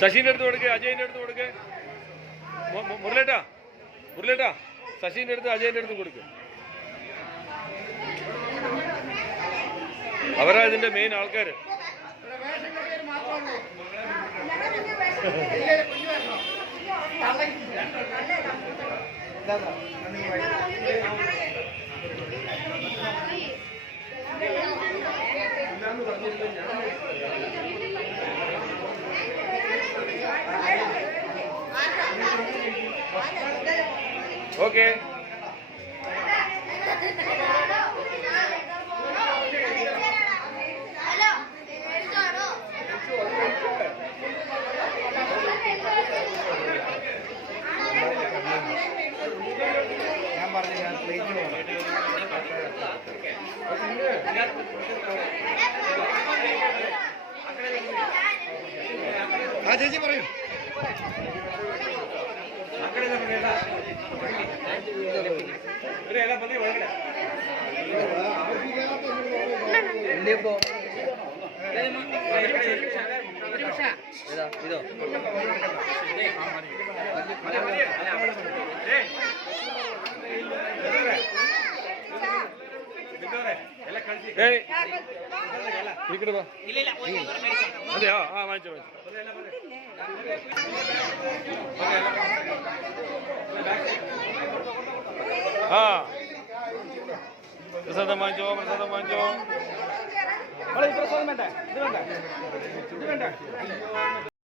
ശശീന്റെ അടുത്ത് കൊടുക്കേ, അജയന്റെ അടുത്ത് കൊടുക്കേ, മുരളേട്ടാ മുരളേട്ടാ ശശീന്റെ അടുത്ത് അജയന്റെ അടുത്ത് കൊടുക്ക്. അവരാ ഇതിന്റെ മെയിൻ ആൾക്കാര്. ഓക്കെ ഞാൻ പറഞ്ഞു ഞാൻ പ്ലേറ്റ് ആ ചേച്ചി പറയൂ. ഇതോ അതെ ആ വാങ്ങിച്ചോ ആ പ്രസാദം വാങ്ങിച്ചോ പ്രസാദം വാങ്ങിച്ചോ. പ്രസാദം വേണ്ട, ഇത് വേണ്ട, ഇത് വേണ്ട.